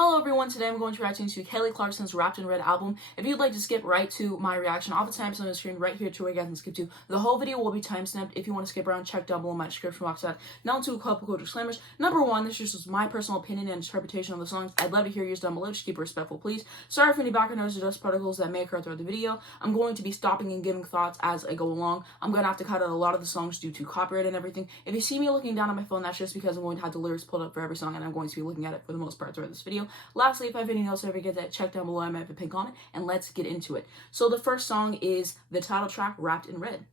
Hello everyone, today I'm going to react to Kelly Clarkson's Wrapped in Red album. If you'd like to skip right to my reaction, all the timestamps on the screen right here to where you guys can skip to. The whole video will be timestamped. If you want to skip around, check down below my description box. Now to a couple quick disclaimers. Number one, this is just my personal opinion and interpretation of the songs. I'd love to hear yours down below. Just keep it respectful, please. Sorry for any background noise or dust particles that may occur throughout the video. I'm going to be stopping and giving thoughts as I go along. I'm going to have to cut out a lot of the songs due to copyright and everything. If you see me looking down at my phone, that's just because I'm going to have the lyrics pulled up for every song and I'm going to be looking at it for the most part throughout this video. Lastly, if I have anything else I ever get that, check down below. I might have a pink on it, and let's get into it. So the first song is the title track, Wrapped in Red.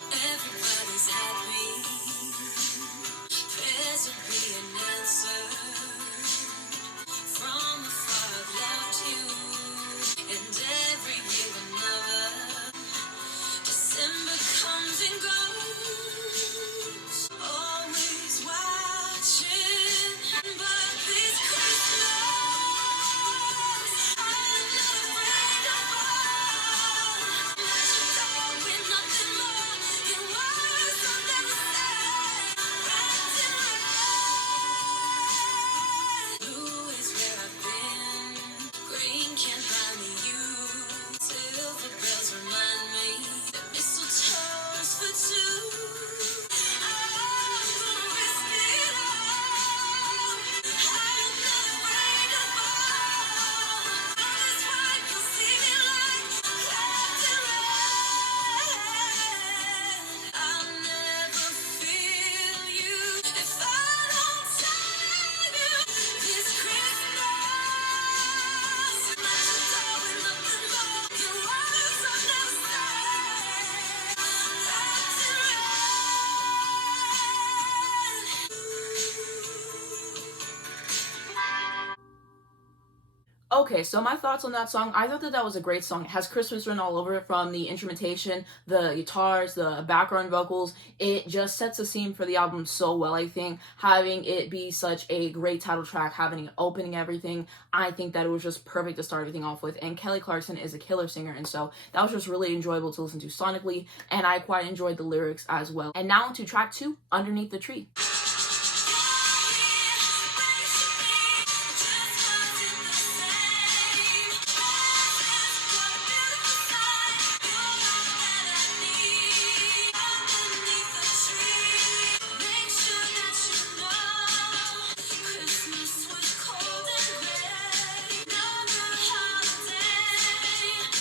Everybody's happy. Prayers will be an answer. From afar I've loved you, and every year another. December comes and goes, always watching. But this Christmas, I'm not afraid of all. Let you go with nothing more than words I'll never say. Wrapped in red. Blue is where I've been. Green can't buy me you. Silver bells remind me that mistletoe's for two. I'm gonna risk it all. I'm not afraid of all. On this ride, you'll see me like wrapped in red. I'll never feel you if I don't tell you this Christmas. Let you go with nothing more than words I'll never say. Wrapped in red. Okay, so my thoughts on that song. I thought that was a great song. It has Christmas written all over it, from the instrumentation, the guitars, the background vocals. It just sets a scene for the album so well, I think. Having it be such a great title track, having it opening everything, I think that it was just perfect to start everything off with. And Kelly Clarkson is a killer singer, and so that was just really enjoyable to listen to sonically, and I quite enjoyed the lyrics as well. And now to track 2, Underneath the Tree.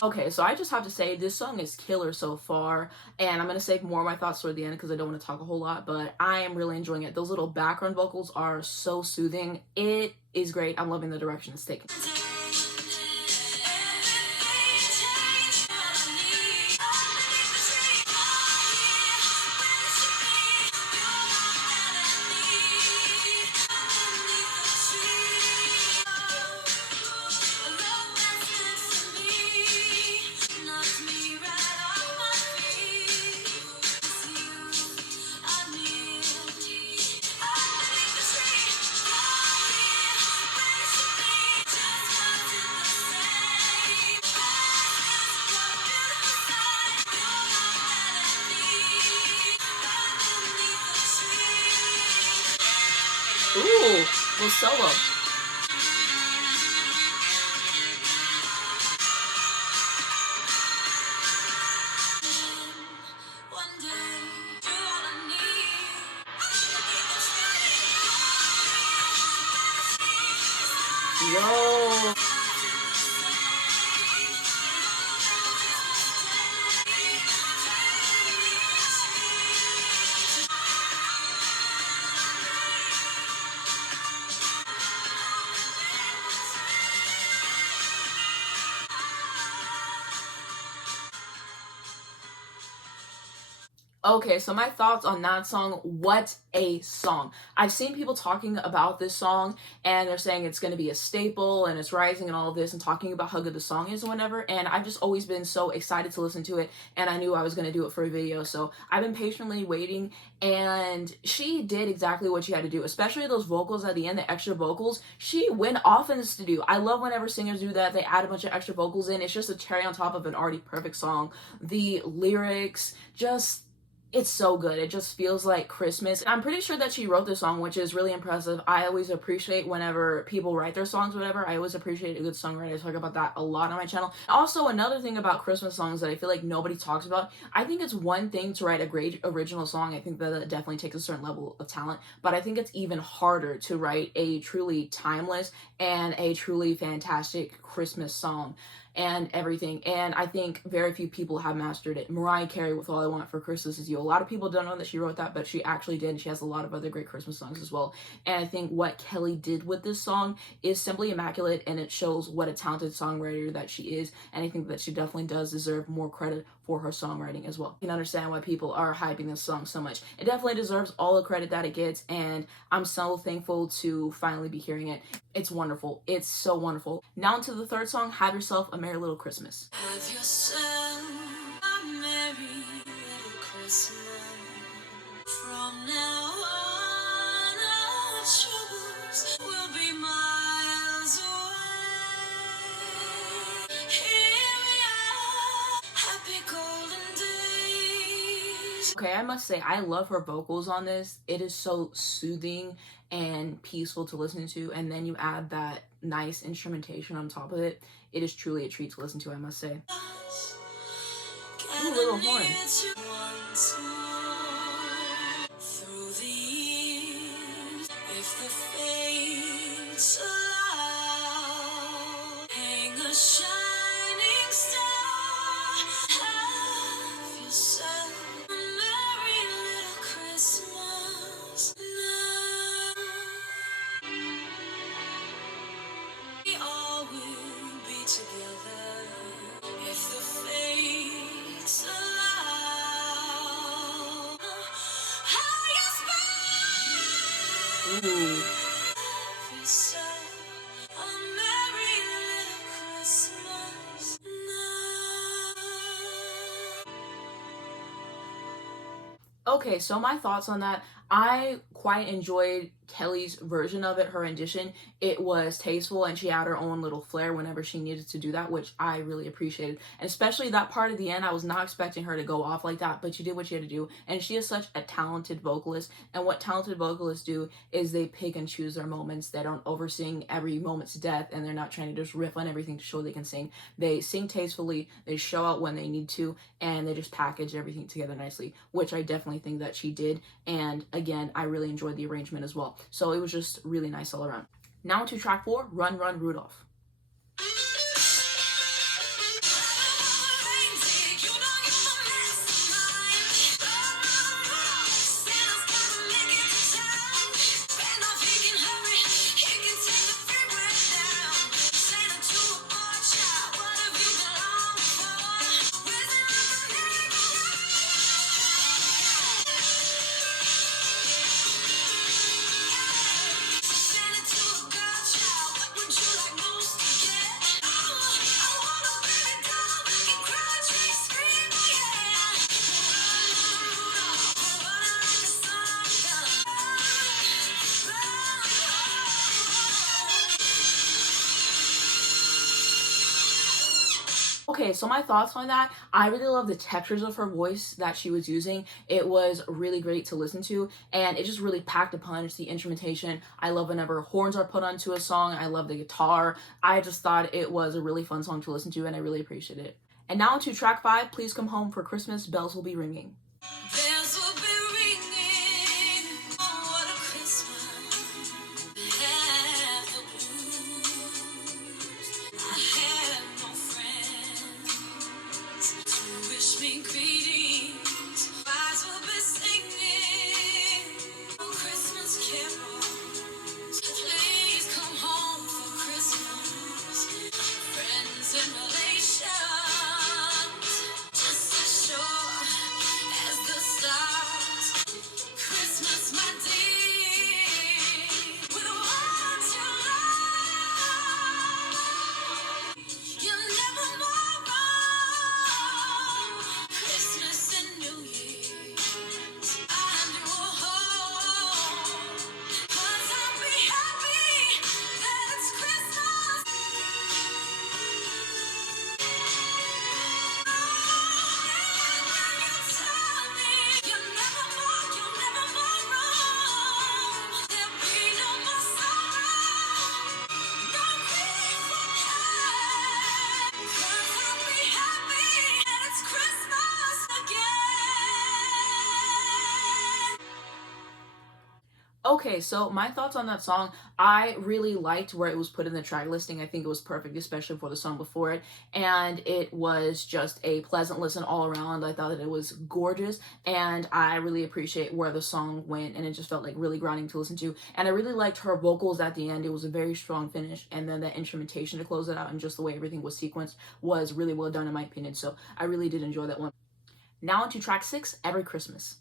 Okay, so I just have to say this song is killer so far, and I'm going to save more of my thoughts toward the end because I don't want to talk a whole lot, but I am really enjoying it. Those little background vocals are so soothing. It is great. I'm loving the direction it's taken. Ooh, little solo. Whoa. Okay, so my thoughts on that song. What a song. I've seen people talking about this song and they're saying it's going to be a staple and it's rising and all of this and talking about how good the song is and whatever, and I've just always been so excited to listen to it, and I knew I was going to do it for a video, so I've been patiently waiting, and she did exactly what she had to do, especially those vocals at the end, the extra vocals. She went off in the studio. I love whenever singers do that. They add a bunch of extra vocals in. It's just a cherry on top of an already perfect song. The lyrics, just It's so good. It just feels like Christmas. I'm pretty sure that she wrote this song, which is really impressive. I always appreciate whenever people write their songs, whatever. I always appreciate a good songwriter. I talk about that a lot on my channel. Also, another thing about Christmas songs that I feel like nobody talks about, I think it's one thing to write a great original song. I think that it definitely takes a certain level of talent, but I think it's even harder to write a truly timeless and a truly fantastic Christmas song and everything. And I think very few people have mastered it. Mariah Carey with All I Want for Christmas Is You. A lot of people don't know that she wrote that, but she actually did. And she has a lot of other great Christmas songs as well. And I think what Kelly did with this song is simply immaculate, and it shows what a talented songwriter that she is. And I think that she definitely does deserve more credit for her songwriting as well. You can understand why people are hyping this song so much. It definitely deserves all the credit that it gets, and I'm so thankful to finally be hearing it. It's wonderful. It's so wonderful. Now into the third song, Have Yourself a Merry Little Christmas. Have yourself a merry little Christmas. From now on, our troubles will be miles away. Here we are, happy golden days. Okay, I must say, I love her vocals on this. It is so soothing and peaceful to listen to, and then you add that nice instrumentation on top of it. It is truly a treat to listen to, I must say. Ooh, little horn. Through the years, if the fates allow, hang a shining star. Have yourself a merry little Christmas now. We all will be together if the fates allow. How you spell? Ooh. Have yourself a merry little Christmas now. Okay, so my thoughts on that. I quite enjoyed Kelly's version of it, her rendition. It was tasteful, and she had her own little flair whenever she needed to do that, which I really appreciated. And especially that part at the end, I was not expecting her to go off like that, but she did what she had to do. And she is such a talented vocalist, and what talented vocalists do is they pick and choose their moments. They don't oversing every moment's depth, and they're not trying to just riff on everything to show they can sing. They sing tastefully, they show out when they need to, and they just package everything together nicely, which I definitely think that she did. And again, I really enjoyed the arrangement as well. So it was just really nice all around. Now to track 4, Run Run Rudolph. Okay, so my thoughts on that, I really love the textures of her voice that she was using. It was really great to listen to, and it just really packed a punch. The instrumentation, I love whenever horns are put onto a song. I love the guitar. I just thought it was a really fun song to listen to, and I really appreciate it. And now to track 5, Please Come Home for Christmas, Bells Will Be Ringing. Bells will be ringing. Oh, what a Christmas. Have the blues. I have no friends to wish me greetings. Eyes will be singing Christmas carols. Please come home for Christmas. Friends and relations, just as sure Okay, so my thoughts on that song, I really liked where it was put in the track listing. I think it was perfect, especially for the song before it. And it was just a pleasant listen all around. I thought that it was gorgeous. And I really appreciate where the song went. And it just felt like really grounding to listen to. And I really liked her vocals at the end. It was a very strong finish. And then that instrumentation to close it out and just the way everything was sequenced was really well done in my opinion. So I really did enjoy that one. Now on to track 6, Every Christmas.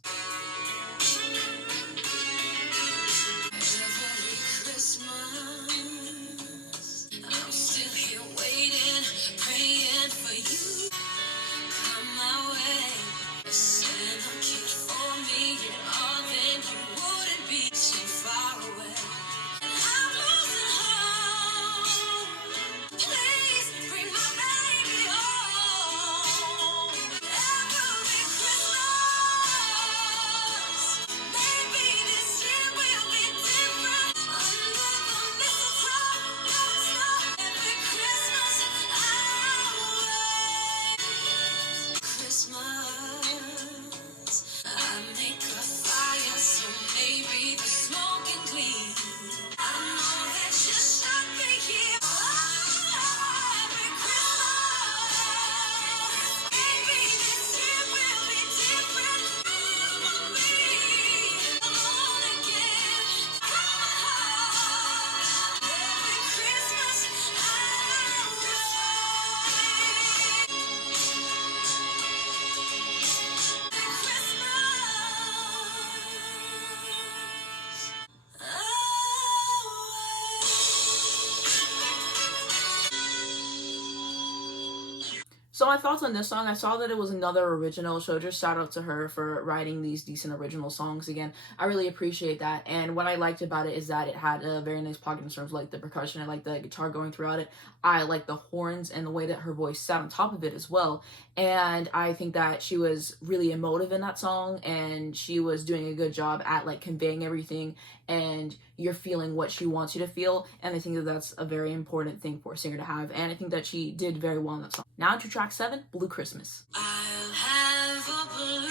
So my thoughts on this song, I saw that it was another original, so just shout out to her for writing these decent original songs again. I really appreciate that. And what I liked about it is that it had a very nice pocket in terms of like the percussion. I like the guitar going throughout it. I like the horns and the way that her voice sat on top of it as well. And I think that she was really emotive in that song, and she was doing a good job at like conveying everything, and you're feeling what she wants you to feel. And I think that that's a very important thing for a singer to have. And I think that she did very well in that song. Now to track 7, Blue Christmas. I'll have a blue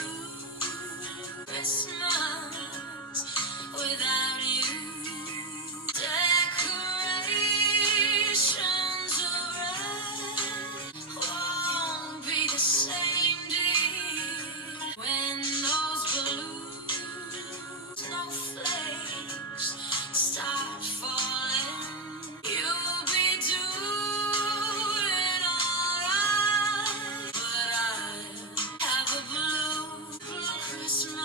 Christmas without you. Decorations of red won't be the same, dear, when those blue snowflakes start falling. You'll be doing alright, but I have a blue Christmas.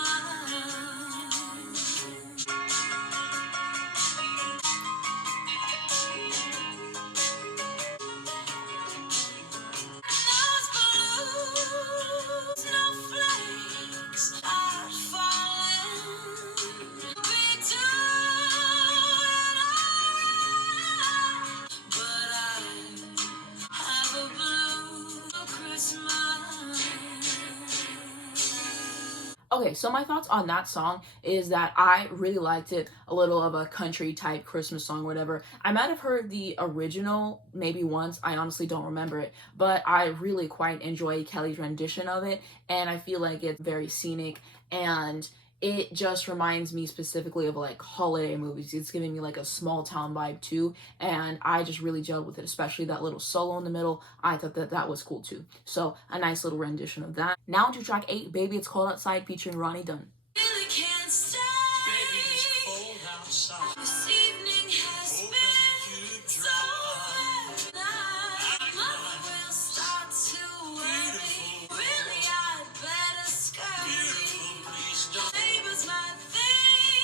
Those blue snowflakes are falling. Be doing alright, but I have a blue Christmas. Okay, so my thoughts on that song is that I really liked it, a little of a country type Christmas song, whatever. I might have heard the original maybe once, I honestly don't remember it, but I really quite enjoy Kelly's rendition of it, and I feel like it's very scenic, and it just reminds me specifically of like holiday movies. It's giving me like a small town vibe too, and I just really gelled with it, especially that little solo in the middle. I thought that that was cool too. So a nice little rendition of that. Now to track 8, Baby It's Cold Outside, featuring Ronnie Dunn. Really can't stay. Baby, it's cold outside. This evening has been so bad. Mother will start to worry. Really, I'd better scurry. Beautiful, please don't. Neighbors might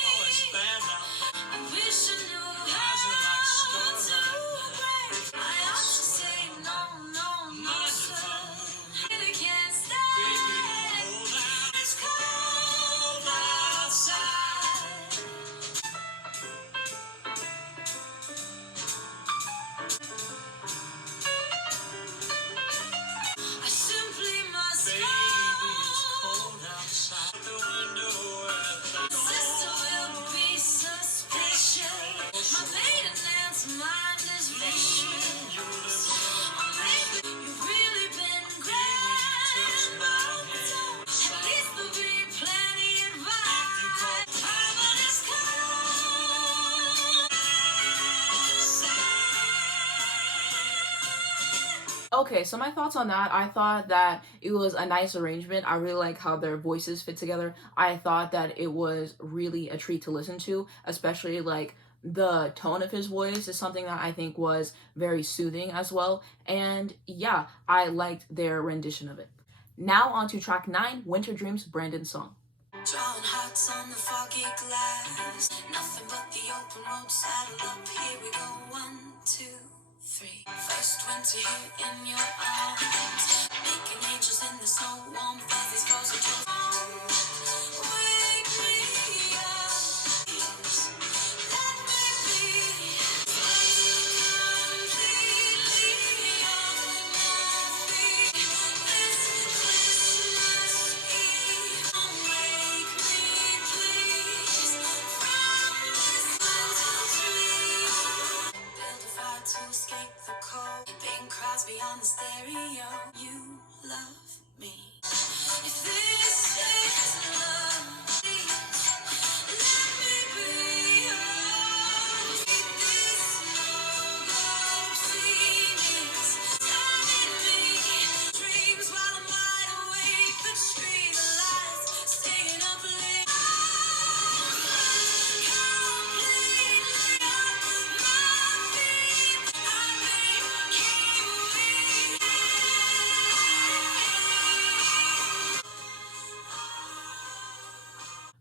Oh, think it's bad now. I wish I knew Eyes are like how to starlight. break. I ought to say no, no, no, Mind sir. if I Really can't Baby, stay. hold out. It's cold Okay, so my thoughts on that, I thought that it was a nice arrangement. I really like how their voices fit together. I thought that it was really a treat to listen to, especially like the tone of his voice is something that I think was very soothing as well. And yeah, I liked their rendition of it. Now on to track 9, Winter Dreams, Brandon's song. Drawing hearts on the foggy glass. Nothing but the open road, saddle up. Here we go. 1, 2, 3. First winter here in your arms. Making angels in the snow, warm fuzzies frozen to wake me up. Let me be completely on my feet. This Christmas Eve, wake me please from this winter dream. Build a fire to escape the cold. Bing Crosby on the stereo. You love me. If this is love, please let me be yours. This no-go Phoenix turning me dreams while I'm wide awake. The tree, the lights, staying up late. Completely on my feet. I became weak.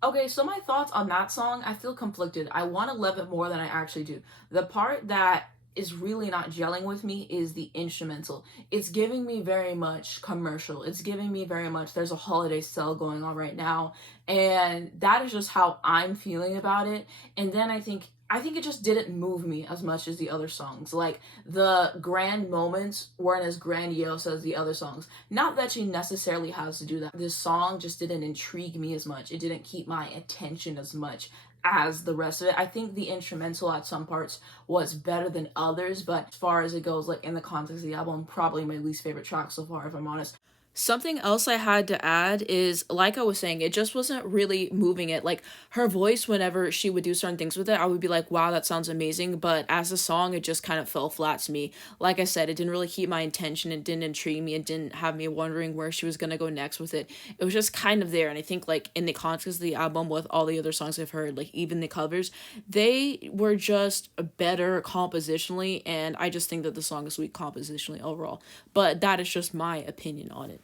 Okay, so my thoughts on that song, I feel conflicted. I want to love it more than I actually do. The part that is really not gelling with me is the instrumental. It's giving me very much commercial. It's giving me very much there's a holiday sale going on right now, and that is just how I'm feeling about it. And then I think it just didn't move me as much as the other songs. Like the grand moments weren't as grandiose as the other songs. Not that she necessarily has to do that. This song just didn't intrigue me as much. It didn't keep my attention as much as the rest of it. I think the instrumental at some parts was better than others, but as far as it goes, like in the context of the album, probably my least favorite track so far, if I'm honest. Something else I had to add is, like I was saying, it just wasn't really moving it. Like her voice, whenever she would do certain things with it, I would be like, wow, that sounds amazing. But as a song, it just kind of fell flat to me. Like I said, it didn't really keep my attention. It didn't intrigue me. It didn't have me wondering where she was going to go next with it. It was just kind of there. And I think, like, in the context of the album, with all the other songs I've heard, like even the covers, they were just better compositionally. And I just think that the song is weak compositionally overall. But that is just my opinion on it.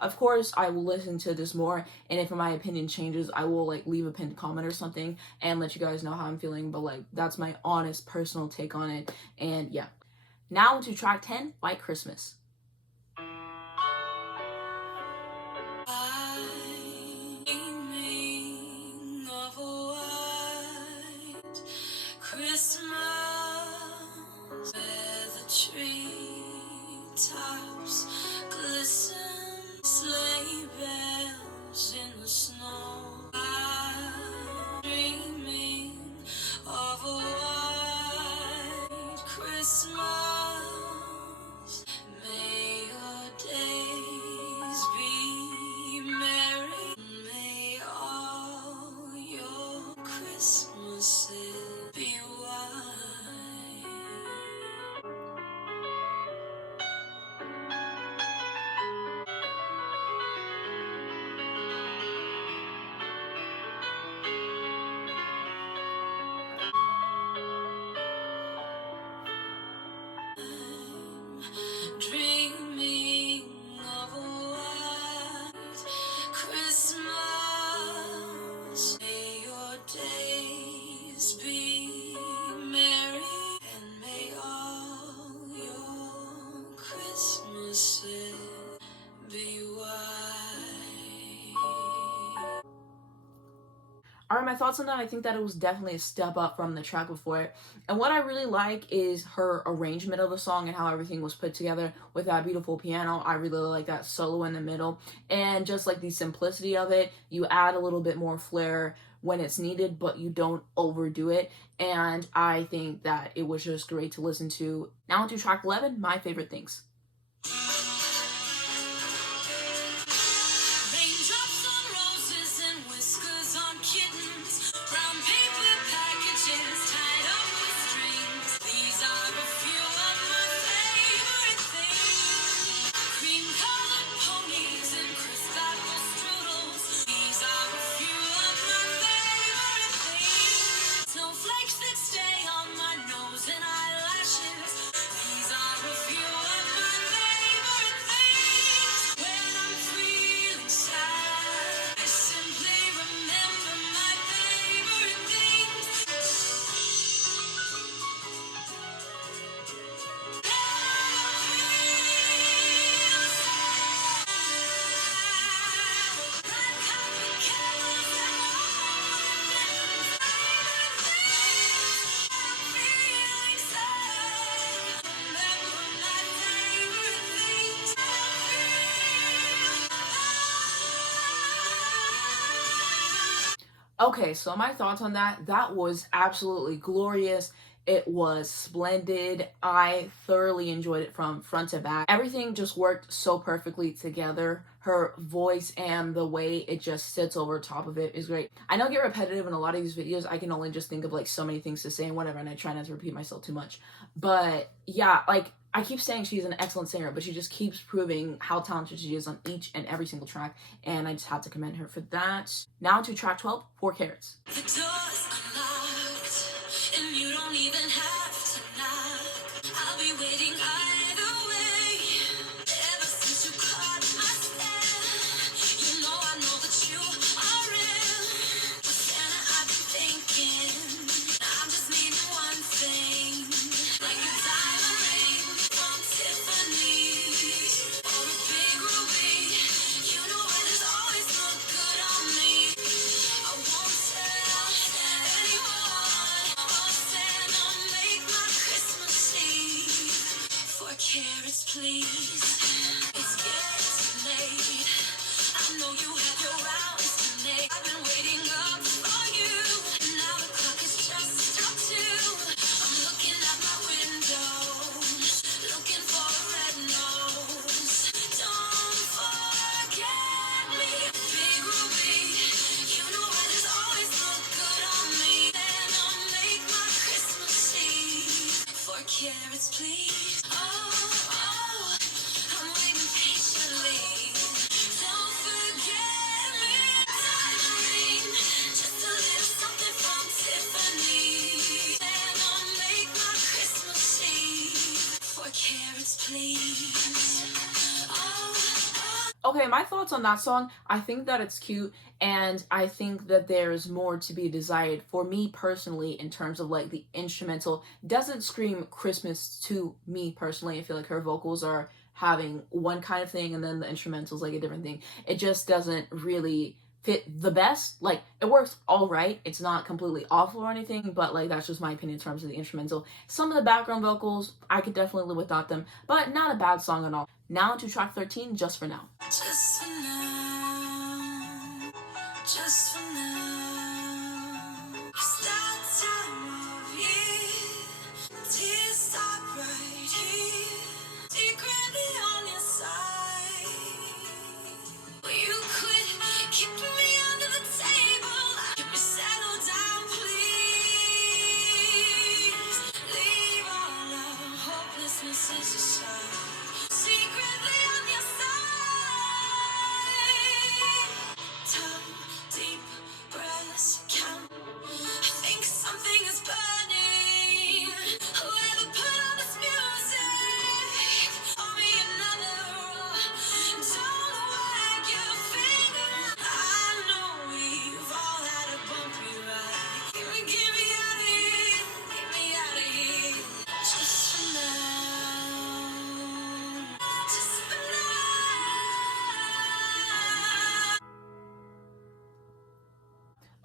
Of course, I will listen to this more, and if my opinion changes, I will like leave a pinned comment or something and let you guys know how I'm feeling. But like that's my honest personal take on it. And yeah. Now to track 10, White Christmas. Dreaming of a white Christmas, where the treetops glisten, sleigh bells in the snow. I'm dreaming of a white Christmas. May your days be merry. May all your Christmases be white. Dreaming of a white Christmas. May your days be merry, and may all your Christmases be white. Alright, my thoughts on that, I think that it was definitely a step up from the track before it. And what I really like is her arrangement of the song and how everything was put together with that beautiful piano. I really like that solo in the middle. And just like the simplicity of it, you add a little bit more flair when it's needed, but you don't overdo it. And I think that it was just great to listen to. Now to track 11, My Favorite Things. Raindrops on roses and whiskers on kittens. Brown paper packages tied up with strings. These are a few of my favorite things. Okay, so my thoughts on that. That was absolutely glorious. It was splendid. I thoroughly enjoyed it from front to back. Everything just worked so perfectly together. Her voice and the way it just sits over top of it is great. I know I get repetitive in a lot of these videos. I can only just think of like so many things to say and whatever, and I try not to repeat myself too much. But yeah, like I keep saying she's an excellent singer, but she just keeps proving how talented she is on each and every single track, and I just have to commend her for that. Now to track 12, 4 Carats. The door's unlocked, and you don't even have to knock. I'll be waiting either way. Ever since you caught my stare, you know that you are real. But Santa, I've been thinking, I'm just needing one thing, like a diamond ring from Tiffany, or a big ruby. You know it has always looked good on me. I won't tell anyone. Oh, Santa, make my Christmas Eve 4 carats, please. It's getting late. I know you have your rounds to make. I've been waiting up for you. Now the clock is just struck 2. I'm looking out my window, looking for a red nose. Don't forget me, big ruby. You know it has always looked good on me. Then I'll make my Christmas Eve 4 carats, please. Oh, oh, I'm waiting patiently. Don't forget me, diamond ring, just a little something from Tiffany. Then I'll make my Christmas Eve 4 carats, please. Oh, oh. Okay, my thoughts on that song. I think that it's cute, and I think that there's more to be desired for me personally in terms of like the instrumental. Doesn't scream Christmas to me personally. I feel like her vocals are having one kind of thing, and then the instrumental's like a different thing. It just doesn't really fit the best. Like, it works all right. It's not completely awful or anything, but like that's just my opinion in terms of the instrumental. Some of the background vocals, I could definitely live without them, but not a bad song at all. Now to track 13, Just for Now. Just for now, just for now. It's that time of year, tears stop right here, secretly on your side. You could keep me under the table, keep me settled down, please. Leave all our hopelessnesses aside, secretly on your side. Time, deep breaths, count. I think something is burning. Whoever put on this music, pour me another. Don't wag your finger. I know we've all had a bumpy ride. Get me out of here. Get me out of here. Just for now. Just for now.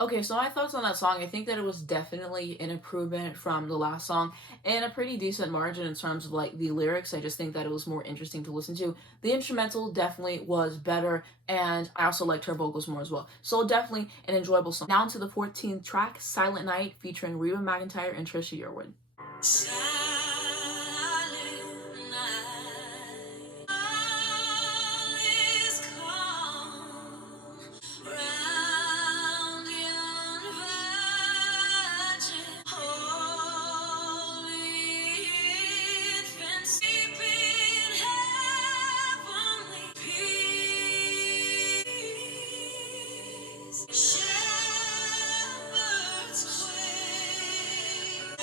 Okay, so my thoughts on that song, I think that it was definitely an improvement from the last song and a pretty decent margin in terms of like the lyrics. I just think that it was more interesting to listen to. The instrumental definitely was better, and I also liked her vocals more as well. So definitely an enjoyable song. Now to the 14th track, Silent Night, featuring Reba, McEntire, and Trisha Yearwood. Silent night, all is calm round the virgin, holy infant, sleeping heavenly peace. Shepherds quake,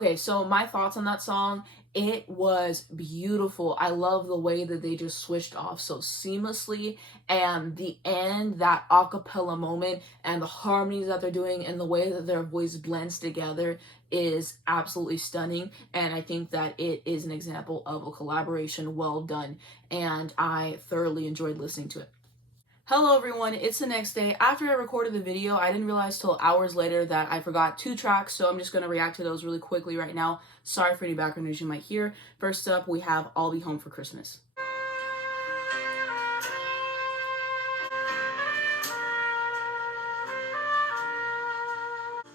Okay, so my thoughts on that song, it was beautiful. I love the way that they just switched off so seamlessly, and the end, that a cappella moment, and the harmonies that they're doing, and the way that their voice blends together is absolutely stunning. And I think that it is an example of a collaboration well done, and I thoroughly enjoyed listening to it. Hello everyone, it's the next day. After I recorded the video, I didn't realize till hours later that I forgot 2 tracks, so I'm just going to react to those really quickly right now. Sorry for any background noise you might hear. First up, we have I'll Be Home for Christmas.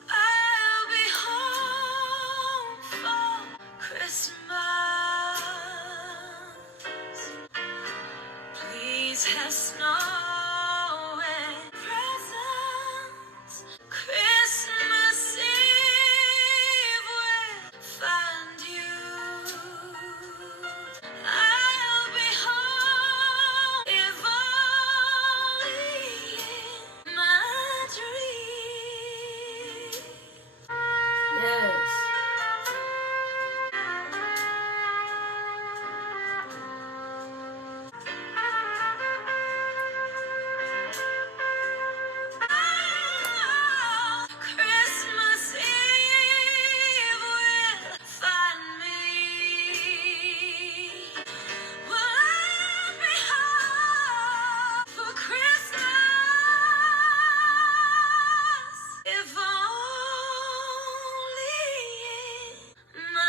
I'll be home for Christmas. Please have snow and presents. Christmas Eve will find you. I'll be home if only in my dream. Yes. Christmas Eve will find me. Will I be home for Christmas? If only in my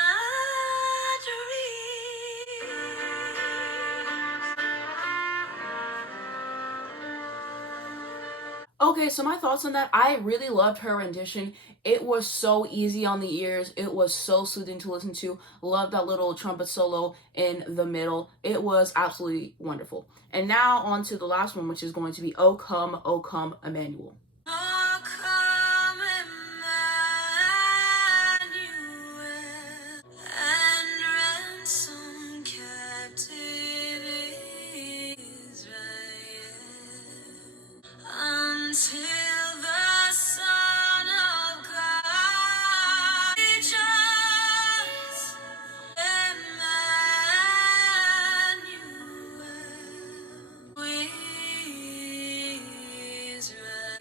Okay, so my thoughts on that, I really loved her rendition. It was so easy on the ears. It was so soothing to listen to. Loved that little trumpet solo in the middle. It was absolutely wonderful. And now on to the last one, which is going to be O Come, Emmanuel. Oh, come, Emmanuel, and ransom captive Israel until the Son of God rejoice. Emmanuel with Israel.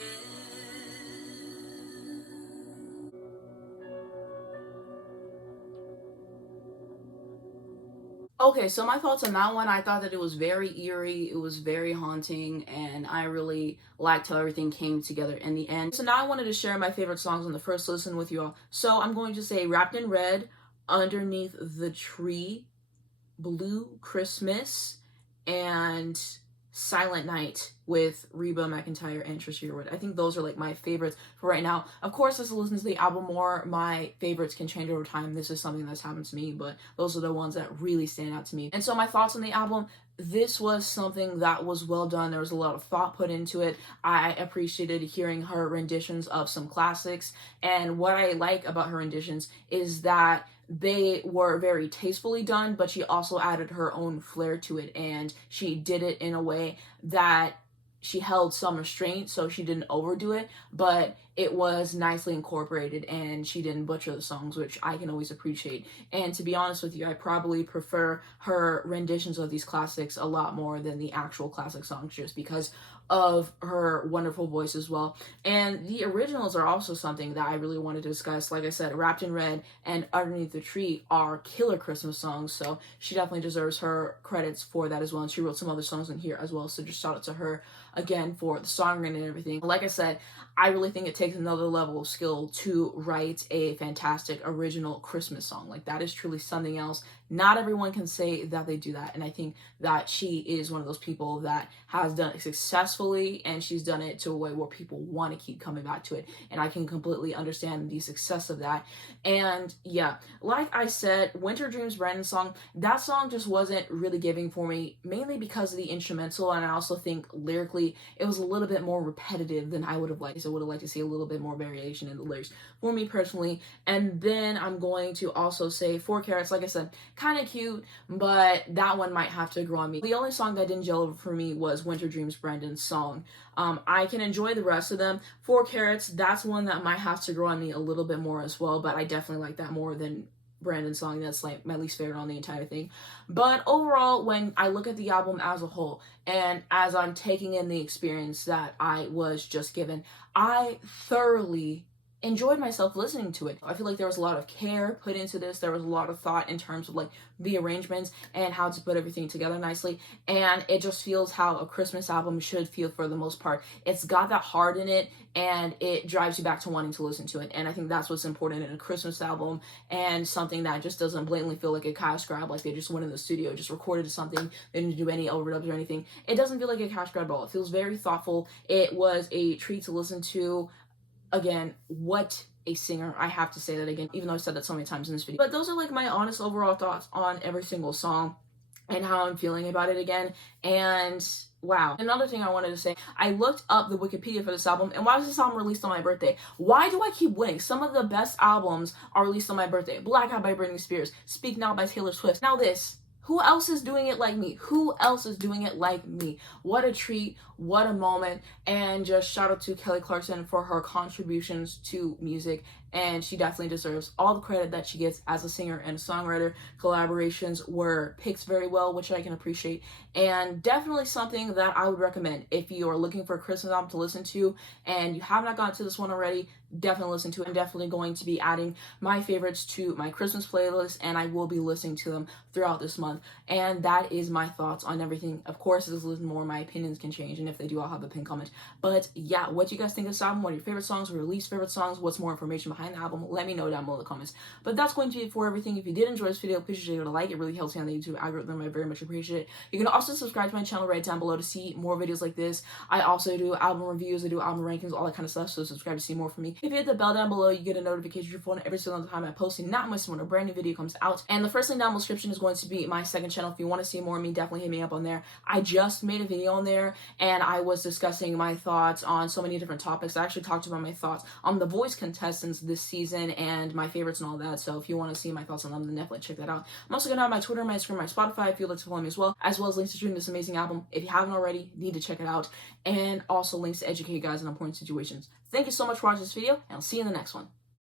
Okay, so my thoughts on that one, I thought that it was very eerie, it was very haunting, and I really liked how everything came together in the end. So now I wanted to share my favorite songs on the first listen with you all. So I'm going to say Wrapped in Red, Underneath the Tree, Blue Christmas, and Silent Night with Reba, McEntire, and Trisha Yearwood. I think those are like my favorites for right now. Of course, as I listen to the album more, my favorites can change over time. This is something that's happened to me, but those are the ones that really stand out to me. And so my thoughts on the album, this was something that was well done. There was a lot of thought put into it. I appreciated hearing her renditions of some classics. And what I like about her renditions is that they were very tastefully done, but she also added her own flair to it, and she did it in a way that she held some restraint, so she didn't overdo it, but it was nicely incorporated, and she didn't butcher the songs, which I can always appreciate. And to be honest with you, I probably prefer her renditions of these classics a lot more than the actual classic songs, just because of her wonderful voice as well. And the originals are also something that I really wanted to discuss. Like I said, Wrapped in Red and Underneath the Tree are killer Christmas songs, so she definitely deserves her credits for that as well. And she wrote some other songs in here as well, so just shout out to her again for the songwriting and everything. Like I said, I really think it takes another level of skill to write a fantastic original Christmas song. Like, that is truly something else. Not everyone can say that they do that, and I think that she is one of those people that has done it successfully, and she's done it to a way where people want to keep coming back to it, and I can completely understand the success of that. And yeah, like I said, Winter Dreams Brandon song, that song just wasn't really giving for me, mainly because of the instrumental, and I also think lyrically it was a little bit more repetitive than I would have liked. So I would have liked to see a little bit more variation in the lyrics for me personally. And then I'm going to also say for Carats, like I said, kind of cute, but that one might have to grow on me. The only song that didn't gel over for me was Winter Dreams, Brandon's song. I can enjoy the rest of them. For Carats, that's one that might have to grow on me a little bit more as well, but I definitely like that more than Brandon's song. That's like my least favorite on the entire thing. But overall, when I look at the album as a whole, and as I'm taking in the experience that I was just given, I thoroughly enjoyed myself listening to it. I feel like there was a lot of care put into this. There was a lot of thought in terms of like the arrangements and how to put everything together nicely. And it just feels how a Christmas album should feel for the most part. It's got that heart in it, and it drives you back to wanting to listen to it. And I think that's what's important in a Christmas album, and something that just doesn't blatantly feel like a cash grab, like they just went in the studio, just recorded something, they didn't do any overdubs or anything. It doesn't feel like a cash grab at all. It feels very thoughtful. It was a treat to listen to. Again, what a singer. I have to say that again, even though I said that so many times in this video. But those are like my honest overall thoughts on every single song and how I'm feeling about it again. And wow. Another thing I wanted to say, I looked up the Wikipedia for this album, and why was this album released on my birthday? Why do I keep winning? Some of the best albums are released on my birthday. Blackout by Britney Spears, Speak Now by Taylor Swift. Now this. Who else is doing it like me? Who else is doing it like me? What a treat, what a moment, and just shout out to Kelly Clarkson for her contributions to music, and she definitely deserves all the credit that she gets as a singer and a songwriter. Collaborations were picked very well, which I can appreciate, and definitely something that I would recommend if you are looking for a Christmas album to listen to and you have not gotten to this one already. Definitely listen to it. I'm definitely going to be adding my favorites to my Christmas playlist, and I will be listening to them throughout this month. And that is my thoughts on everything. Of course, as I listen more, my opinions can change, and if they do, I'll have a pinned comment. But yeah, what do you guys think of this album? What are your favorite songs or your least favorite songs? What's more information behind the album? Let me know down below in the comments. But that's going to be it for everything. If you did enjoy this video, please give it a like. It really helps me on the YouTube algorithm. I very much appreciate it. You can also subscribe to my channel right down below to see more videos like this. I also do album reviews, I do album rankings, all that kind of stuff, so subscribe to see more from me. If you hit the bell down below, you get a notification to your phone every single time I post, and not miss when a brand new video comes out. And the first link down in the description is going to be my second channel. If you want to see more of me, definitely hit me up on there. I just made a video on there, and I was discussing my thoughts on so many different topics. I actually talked about my thoughts on the voice contestants this season and my favorites and all that. So if you want to see my thoughts on them, then definitely check that out. I'm also going to have my Twitter, my Instagram, my Spotify if you'd like to follow me as well as links to stream this amazing album. If you haven't already, you need to check it out, and also links to educate you guys in important situations. Thank you so much for watching this video, and I'll see you in the next one.